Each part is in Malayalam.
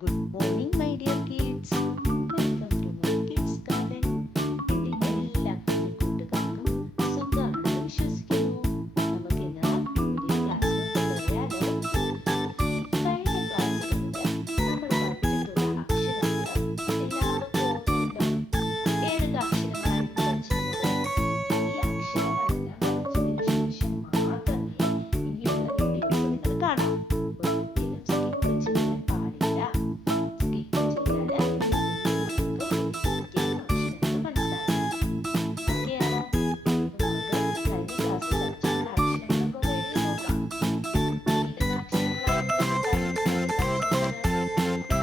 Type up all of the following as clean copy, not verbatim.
Good morning, my dear kids. Welcome to my kids garden. എൻ്റെ എല്ലാ കുഞ്ഞു കൂട്ടുകാർക്കും സുഖമാണെന്ന് വിശ്വസിക്കുന്നു. നമുക്ക് ഇന്ന് പുതിയ ക്ലാസ്സിലോട്ട് പോയാലോ? കഴിഞ്ഞ ക്ലാസ്സുകളിൽ നമ്മൾ പഠിച്ചിട്ടുള്ള അക്ഷരങ്ങൾ എല്ലാവർക്കും ഓർമ്മയുണ്ടോ? ഏതൊക്കെ അക്ഷരങ്ങളാണ് പഠിച്ചിരുന്നത്? ഈ അക്ഷരങ്ങളെല്ലാം പഠിച്ചതിന് ശേഷം മാത്രമേ ഇനിയുള്ള വീഡിയോസ് നിങ്ങൾ കാണാം. ഒരിക്കലും സ്കിപ്പ് ചെയ്യാൻ പാടില്ല. സ്കിപ്പ് ചെയ്താൽ നിങ്ങൾക്ക് ഒരിക്കലും അക്ഷരങ്ങൾ മനസ്സിലാവില്ല. ഓക്കെയാണോ? നമുക്ക് കഴിഞ്ഞ ക്ലാസ്സിൽ പഠിച്ചിട്ടുള്ള അക്ഷരങ്ങളൊക്കെ ഒന്ന് എഴുതി നോക്കാം. ഏതൊക്കെ അക്ഷരങ്ങളാണ് നിങ്ങൾ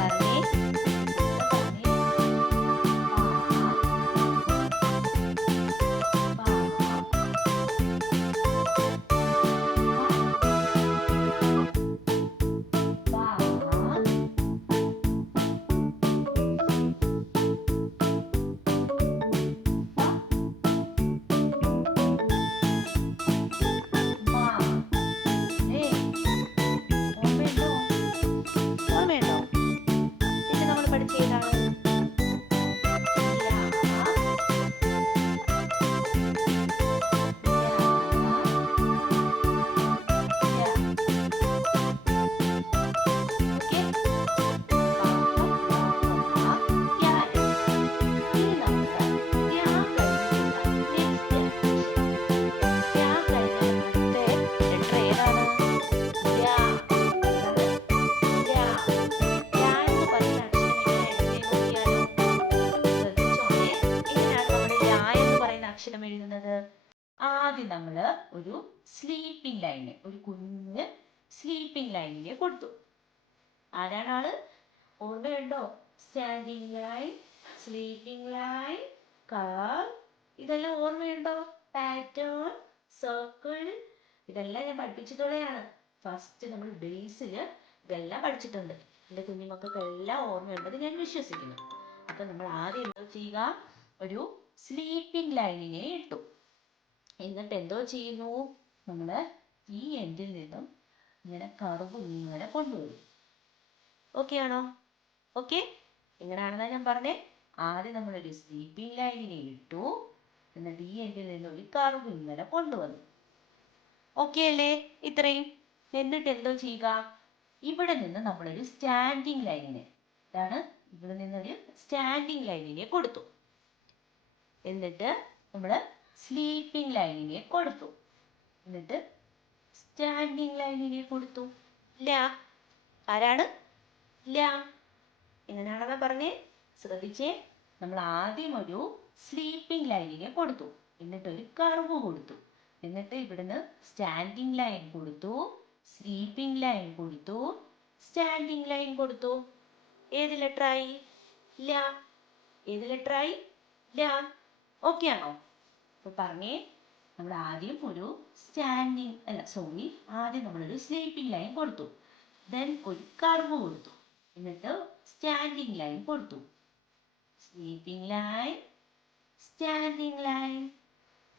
പറഞ്ഞേ? ഓർമ്മയുണ്ടോ? ഇത് നമ്മൾ പഠിച്ച ഏതാണ്? അക്ഷരം എഴുതുന്നത് ആദ്യം നമ്മൾ ഒരു സ്ലീപ്പിംഗ് ലൈന്, ഒരു കുഞ്ഞ് സ്ലീപ്പിംഗ് ലൈനിനെ കൊടുത്തു. ആരാണ് ആള്? ഓർമ്മയുണ്ടോ? Standing line, sleeping line, curve, ഇതെല്ലാം ഓർമ്മയുണ്ടോ? പാറ്റേൺ, സർക്കിൾ, ഇതെല്ലാം ഞാൻ പഠിപ്പിച്ചിട്ടുള്ളതാണ്. ഫസ്റ്റ് നമ്മൾ ബേസിൽ ഇതെല്ലാം പഠിച്ചിട്ടുണ്ട്. എൻ്റെ കുഞ്ഞുമക്കൾക്ക് എല്ലാം ഓർമ്മയുണ്ടെന്ന് ഞാൻ വിശ്വസിക്കുന്നു. അപ്പം നമ്മൾ ആദ്യം എന്തോ ചെയ്യുക? ഒരു സ്ലീപ്പിംഗ് ലൈനിനെ ഇട്ടു. എന്നിട്ട് എന്തോ ചെയ്യുന്നു? നമ്മൾ ഈ എൻഡിൽ നിന്നും ഇങ്ങനെ കർവ് ഇങ്ങനെ കൊണ്ടുവരും. ഓക്കെ ആണോ? ഓക്കെ, എങ്ങനെയാണെന്നാ ഞാൻ പറഞ്ഞേ. ആദ്യം നമ്മളൊരു സ്ലീപ്പിംഗ് ലൈനിനെ ഇട്ടു, എന്നിട്ട് ഈ എൻഡിൽ നിന്ന് ഒരു കർവ് ഇങ്ങനെ കൊണ്ടുവന്നു. ഓക്കെ അല്ലേ? ഇത്രയും. എന്നിട്ട് എന്തോ ചെയ്യുക? ഇവിടെ നിന്ന് നമ്മളൊരു സ്റ്റാൻഡിംഗ് ലൈനിനെ, ഇതാണ്, ഇവിടെ നിന്നൊരു സ്റ്റാൻഡിംഗ് ലൈനിനെ കൊടുത്തു. എന്നിട്ട് നമ്മൾ സ്ലീപ്പിംഗ് ലൈനിനെ കൊടുത്തു. എന്നിട്ട് സ്റ്റാൻഡിംഗ് ലൈനിനെ കൊടുത്തു. ഇല്ല, ആരാണ്? ഇല്ല. എങ്ങനെയാണെന്നാ പറഞ്ഞേ? ശ്രദ്ധിച്ചേ. നമ്മൾ ആദ്യം ഒരു സ്ലീപ്പിംഗ് ലൈനിനെ കൊടുത്തു, എന്നിട്ട് ഒരു കർവ് കൊടുത്തു, എന്നിട്ട് ഇവിടുന്ന് സ്റ്റാൻഡിംഗ് ലൈൻ കൊടുത്തു, സ്ലീപ്പിംഗ് ലൈൻ കൊടുത്തു, സ്റ്റാൻഡിംഗ് ലൈൻ കൊടുത്തു. ഏത് ലെറ്ററായി? ഇല്ല. ഏത് ലെറ്ററായി? ഇല്ല. ഓക്കെ ആണോ? അപ്പൊ പറഞ്ഞേ, നമ്മൾ ആദ്യം ഒരു ആദ്യം നമ്മളൊരു സ്ലീപ്പിംഗ് ലൈൻ കൊടുത്തു, ദെൻ ഒരു കർവ് കൊടുത്തു, എന്നിട്ട് സ്റ്റാൻഡിംഗ് ലൈൻ കൊടുത്തു. സ്ലീപ്പിംഗ് ലൈൻ, സ്റ്റാൻഡിംഗ് ലൈൻ,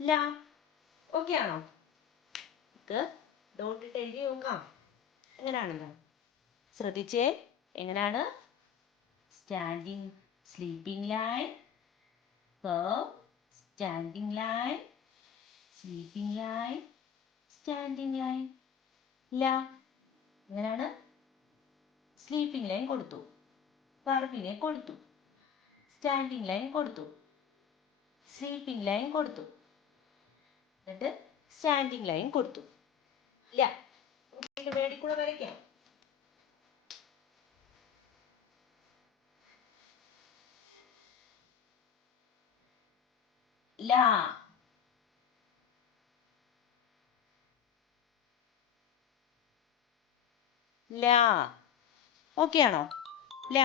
ല. ഓക്കെ ആണോ? നമുക്ക് ഡോട്ട് ഇട്ട് എഴുതി നോക്കാം എങ്ങനെയാണെന്ന്. ശ്രദ്ധിച്ചേ. എങ്ങനെയാണ്? Standing, sleeping line, curve, standing line, sleeping line, standing line, ല. എങ്ങനെയാണ്? സ്ലീപ്പിംഗ് ലൈൻ കൊടുത്തു, കർവിനെ കൊടുത്തു, സ്റ്റാൻഡിംഗ് ലൈൻ കൊടുത്തു, സ്ലീപ്പിംഗ് ലൈൻ കൊടുത്തു, എന്നിട്ട് സ്റ്റാൻഡിംഗ് ലൈൻ കൊടുത്തു. ഇല്ല, നമുക്ക് വേടി കൂടെ വരയ്ക്കാം. ല. ല. ഓക്കെ ആണോ? ല.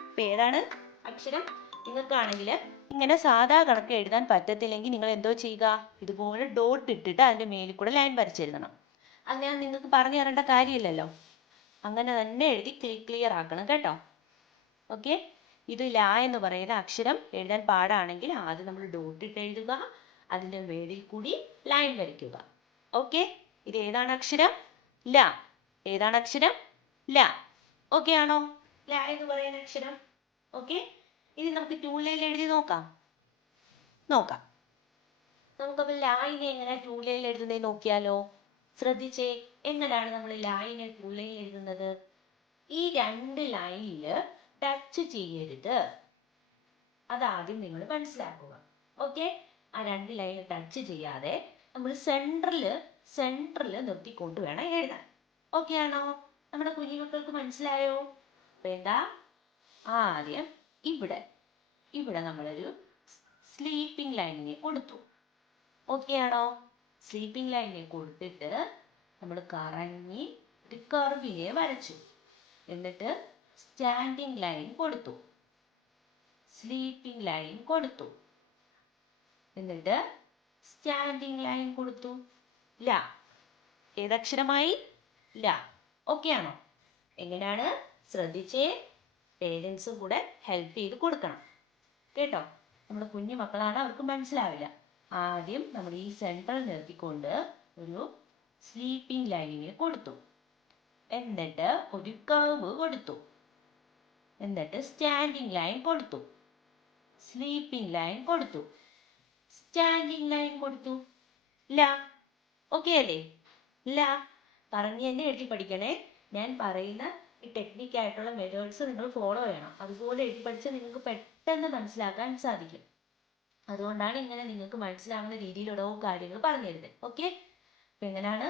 ഇപ്പൊ ഏതാണ് അക്ഷരം? നിങ്ങൾക്കാണെങ്കിൽ ഇങ്ങനെ സാധാ കണക്ക് എഴുതാൻ പറ്റത്തില്ലെങ്കിൽ നിങ്ങൾ എന്തോ ചെയ്യുക? ഇതുപോലെ ഡോട്ട് ഇട്ടിട്ട് അതിൻ്റെ മേലിൽ കൂടെ ലൈൻ വരച്ചെഴുതണം. അത് ഞാൻ നിങ്ങൾക്ക് പറഞ്ഞു തരേണ്ട കാര്യമില്ലല്ലോ. അങ്ങനെ തന്നെ എഴുതി ക്ലിയർ ആക്കണം കേട്ടോ. ഓക്കെ, ഇത് ല എന്ന് പറയുന്ന അക്ഷരം എഴുതാൻ പാടാണെങ്കിൽ ആദ്യം നമ്മൾ ഡോട്ട് ഇട്ട് എഴുതുക, അതിൻ്റെ മേലിൽ കൂടി ലൈൻ വരയ്ക്കുക. ഓക്കെ, ഇത് ഏതാണ് അക്ഷരം? ല. ഏതാണ് അക്ഷരം? ല. ഓക്കെ ആണോ? ല എന്ന് പറയുന്ന അക്ഷരം. ഓക്കെ, ഇനി നമുക്ക് 2 ലൈനിൽ എഴുതി നോക്കാം. നമുക്കപ്പോൾ ലായിനെ എങ്ങനെ 2 ലൈനിൽ എഴുതുന്നത് നോക്കിയാലോ. ശ്രദ്ധിച്ചേ, എങ്ങനെയാണ് നമ്മൾ ലായിനെ 2 ലൈനിൽ എഴുതുന്നത്? ഈ 2 ലൈനിൽ ടച്ച് ചെയ്യരുത്, അതാദ്യം നിങ്ങൾ മനസ്സിലാക്കുക. ഓക്കെ, ആ 2 ലൈനിൽ ടച്ച് ചെയ്യാതെ നമ്മൾ സെൻട്രല് നിർത്തിക്കൊണ്ട് വേണം എഴുതാൻ. ഓക്കെ ആണോ? നമ്മുടെ കുഞ്ഞുമക്കൾക്ക് മനസ്സിലായോ? അപ്പൊ എന്താ, ആദ്യം ഇവിടെ നമ്മളൊരു സ്ലീപ്പിംഗ് ലൈനിനെ കൊടുത്തു. ഓക്കെ ആണോ? സ്ലീപ്പിംഗ് ലൈനിനെ കൊടുത്തിട്ട് നമ്മൾ കറങ്ങി ഒരു കർവിനെ വരച്ചു. എന്നിട്ട് സ്റ്റാൻഡിംഗ് ലൈൻ കൊടുത്തു, സ്ലീപ്പിംഗ് ലൈൻ കൊടുത്തു, എന്നിട്ട് സ്റ്റാൻഡിംഗ് ലൈൻ കൊടുത്തു. ല, ഏതക്ഷരമായി? ല. ഓക്കെ ആണോ? എങ്ങനെയാണ്? ശ്രദ്ധിച്ചേ, പേരൻസും കൂടെ ഹെൽപ്പ് ചെയ്ത് കൊടുക്കണം കേട്ടോ. നമ്മുടെ കുഞ്ഞു മക്കളാണ്, അവർക്ക് മനസ്സിലാവില്ല. ആദ്യം നമ്മൾ ഈ സെൻട്രൽ നിർത്തിക്കൊണ്ട് ഒരു സ്ലീപ്പിംഗ് ലൈനിനെ കൊടുത്തു, എന്നിട്ട് ഒരു കർവ് കൊടുത്തു, എന്നിട്ട് സ്റ്റാൻഡിംഗ് ലൈൻ കൊടുത്തു, സ്ലീപ്പിംഗ് ലൈൻ കൊടുത്തു, സ്റ്റാൻഡിംഗ് ലൈൻ കൊടുത്തു. ല. ഓക്കെ അല്ലേ? ല പറഞ്ഞ് തന്നെ എഴുതി പഠിക്കണേ. ഞാൻ പറയുന്ന ഈ ടെക്നിക്കായിട്ടുള്ള മെത്തേഡ്സ് നിങ്ങൾ ഫോളോ ചെയ്യണം. അതുപോലെ എഴുതി പഠിച്ചാൽ നിങ്ങൾക്ക് പെട്ടെന്ന് മനസ്സിലാക്കാൻ സാധിക്കും. അതുകൊണ്ടാണ് ഇങ്ങനെ നിങ്ങൾക്ക് മനസ്സിലാവുന്ന രീതിയിലുള്ള കാര്യങ്ങൾ പറഞ്ഞു തരുന്നത്. ഓക്കെ, അപ്പൊ എങ്ങനെയാണ്?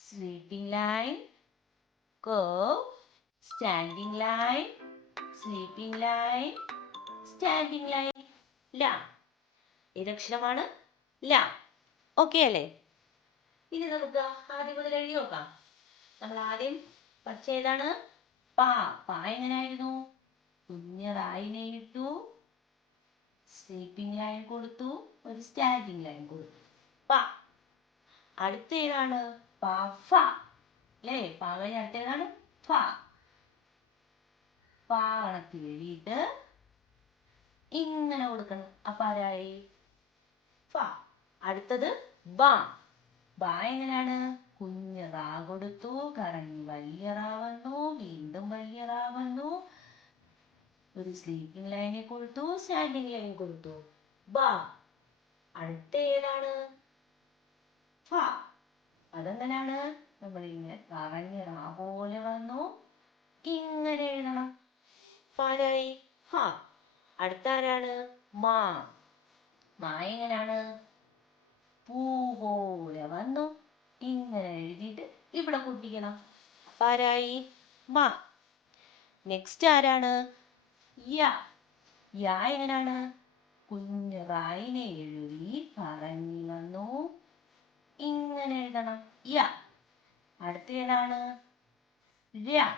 Sleeping line, curve, standing line, sleeping line, standing line. ല. ഏതക്ഷരമാണ്? ല. ഓക്കെ അല്ലേ? ഇനി നമുക്ക് ആദ്യം മുതൽ എഴുതി നോക്കാം. നമ്മൾ ആദ്യം പഠിച്ച ഏതാണ്? പ. പ എങ്ങനെയായിരുന്നു? കുഞ്ഞറായിനെ ഇട്ടു, സ്ലീപ്പിംഗ് ലൈൻ കൊടുത്തു, ഒരു സ്റ്റാൻഡിംഗ് ലൈൻ കൊടുത്തു. പ. അടുത്ത ഏതാണ്? പ. ഫ അല്ലേ? പ കഴിഞ്ഞ അടുത്ത ഏതാണ്? ഫ. പ കണക്ക് എഴുതിയിട്ട് ഇങ്ങനെ കൊടുക്കണം. അപ്പൊ ആരായി? ഫ. അടുത്തത് ബ. ബ എങ്ങനെയാണ്? കുഞ്ഞ് റാ കൊടുത്തു, കറങ്ങി വലിയ റാ വന്നു, വീണ്ടും വലിയ റാ വന്നു, ഒരു സ്ലീപ്പിംഗ് ലൈനെ കൊടുത്തു, സ്റ്റാൻഡിംഗ് ലൈൻ കൊടുത്തു. ബ. അടുത്ത ഏതാണ്? ഫ. അതെങ്ങനെയാണ്? നമ്മളിങ്ങനെ കറങ്ങി റാ പോലെ വന്നു, ഇങ്ങനെ എഴുതണം. ആരായി? ഹ. അടുത്ത ആരാണ്? മാ. മാ എങ്ങനെയാണ്? പൂ പോലെ വന്നു, ഇങ്ങനെ എഴുതിയിട്ട് ഇവിടെ കുട്ടിക്കണം. അപ്പൊ ആരായി? മ. നെക്സ്റ്റ് ആരാണ്? യ. യ എങ്ങനെയാണ്? കുഞ്ഞ് റായിനെ എഴുതി കറങ്ങി വന്നു, ഇങ്ങനെ എഴുതണം. യ. അടുത്ത ഏതാണ്? ര.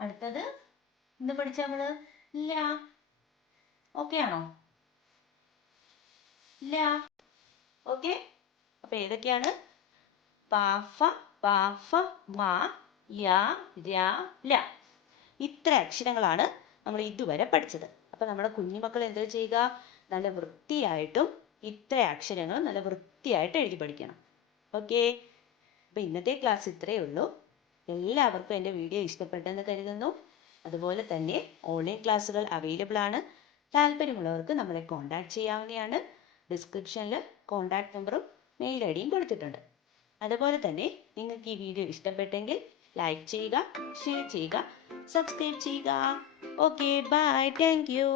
അടുത്തത് എന്ത് പഠിച്ച നമ്മള്? ല. ഓക്കെ ആണോ? ല. ഓക്കെ, അപ്പൊ ഏതൊക്കെയാണ്? പ, ഫ, പ, ഫ, മ, യ, ര, ല. ഇത്ര അക്ഷരങ്ങളാണ് നമ്മൾ ഇതുവരെ പഠിച്ചത്. അപ്പൊ നമ്മുടെ കുഞ്ഞുമക്കൾ എന്താ ചെയ്യുക? നല്ല വൃത്തിയായിട്ടും ഇത്ര അക്ഷരങ്ങൾ നല്ല വൃത്തിയായിട്ട് എഴുതി പഠിക്കണം. ഓക്കെ, അപ്പൊ ഇന്നത്തെ ക്ലാസ് ഇത്രയേ ഉള്ളൂ. എല്ലാവർക്കും എൻ്റെ വീഡിയോ ഇഷ്ടപ്പെട്ടെന്ന് കരുതുന്നു. അതുപോലെ തന്നെ ഓൺലൈൻ ക്ലാസ്സുകൾ അവൈലബിൾ ആണ്. താല്പര്യമുള്ളവർക്ക് നമ്മളെ കോൺടാക്ട് ചെയ്യാവുന്നതാണ്. ഡിസ്ക്രിപ്ഷനിൽ കോൺടാക്ട് നമ്പറും മെയിൽ ഐ ഡിയും കൊടുത്തിട്ടുണ്ട്. അതുപോലെ തന്നെ നിങ്ങൾക്ക് ഈ വീഡിയോ ഇഷ്ടപ്പെട്ടെങ്കിൽ ലൈക്ക് ചെയ്യുക, ഷെയർ ചെയ്യുക, സബ്സ്ക്രൈബ് ചെയ്യുക. Okay, bye, thank U.